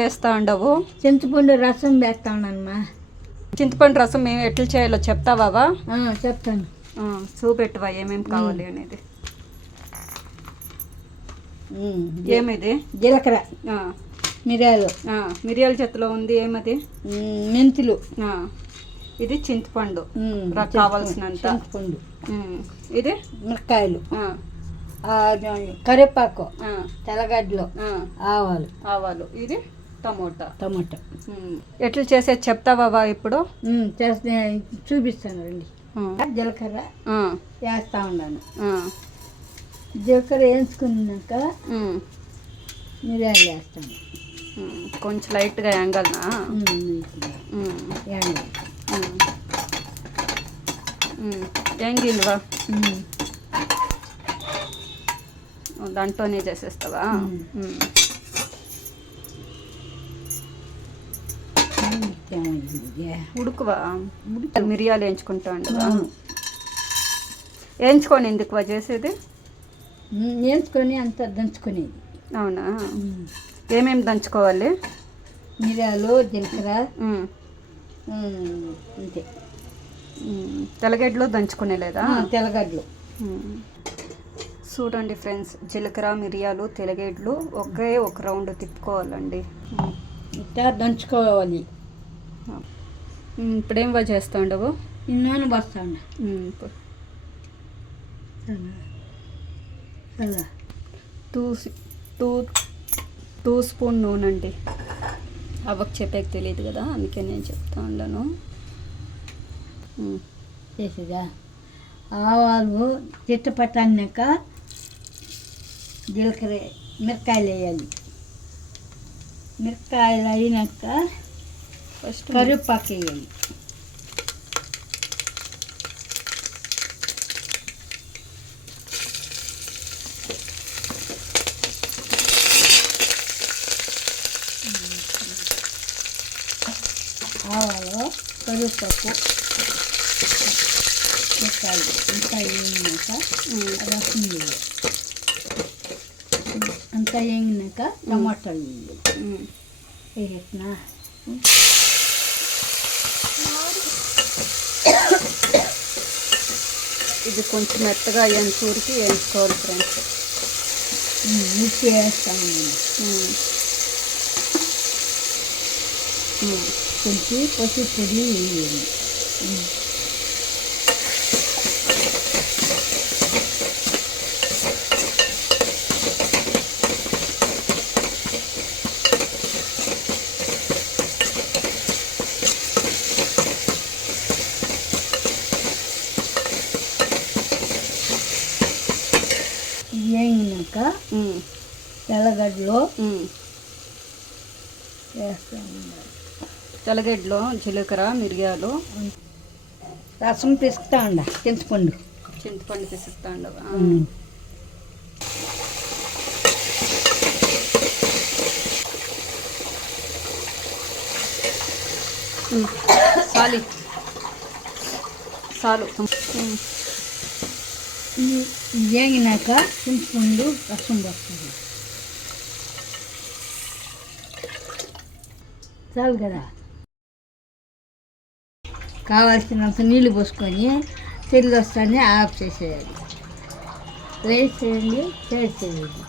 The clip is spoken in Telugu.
చేస్తా ఉండవు చింతపండు రసం వేస్తా ఉన్నానమ్మా చింతపండు రసం మేము ఎట్లా చేయాలో చెప్తావా చెప్తాను. చూపెట్టువా ఏమేమి కావాలి అనేది. ఏమిది? జీలకర్ర. మిరియాలు. మిరియాల చెత్తలో ఉంది ఏమది? మెంతులు. ఇది చింతపండు. కావాల్సినంత. చింతపండు. ఉమ్, ఇది? మిరకాయలు కరివేపాకు. తెల్లగడ్డలు. ఆవాలు. ఆవాలు. ఇది? టమోటా. టమాటా. ఎట్లా చేసేది చెప్తావా ఇప్పుడు? చేస్తే చూపిస్తాను రండి. జీలకర్ర వేస్తా ఉన్నాను. జీలకర్ర వేయించుకున్నాక మిరియాలు వేస్తాను. కొంచెం లైట్గా యాంగల్నా? యాంగిల్వా ఉమ్, దాంట్లోనే చేసేస్తావా? ఉడుకువా? ఉడుకు. మిరియాలు వేయించుకుంటా అవును. వేయించుకొని ఎందుకువా చేసేది? వేయించుకొని అంత దంచుకునేది. అవునా? ఏమేమి దంచుకోవాలి? మిరియాలు జీలకర్ర. అంతే. తెల్లగడ్డలు దంచుకునే లేదా? తెల్లగడ్డలు. ఉమ్. చూడండి ఫ్రెండ్స్ జీలకర్ర మిరియాలు తెల్లగడ్డలు ఒకే ఒక రౌండ్ తిప్పుకోవాలండి. ఇట్లా దంచుకోవాలి. ఇప్పుడేం వా చేస్తాండవు? ఈ నూనె పో- అలా టూ టూ టూ స్పూన్ నూనె అండి అవ్వకు చెప్పాక తెలియదు కదా అందుకే నేను చెప్తా ఉమ్, చేసేదా? ఆవాలు చిట్టపట్టన్నాక జీలకర్ర మిరకాయలు వేయాలి. మిరకాయలు అయినాక ఫస్ట్ కరివేపాకు వేయాలి ఆవాలు కరివేపాకు మిరకాయలు అంతా వేగినాక ఉమ్, రసం వేయాలి అంతా వేగినాక టమాటాలు వేయాలి ఉమ్. వేసేసిన ఇది కొంచెం మెత్తగా అయ్యేంత ఊరికి వేయించుకోవాలి ఫ్రెండ్స్. మిర్చి వేస్తాను. కొంచెం పసుపు పొడి వేయాలి. ఉమ్. తెల్లగడ్డలో. వేస్తాను తెల్లగడ్డలో జీలకర్ర మిరియాలు రసం పిసుకుతా ఉండ చింతపండు చింతపండు పిసిస్తా ఉండవా ఉమ్. ఉమ్. వేగినాక చింతపండు రసం వస్తుంది చాలు కదా? కావాల్సినంత నీళ్ళు పోసుకొని తెల్లు వస్తానే ఆఫ్ చేసేయాలి. రైస్ చేయండి చేయండి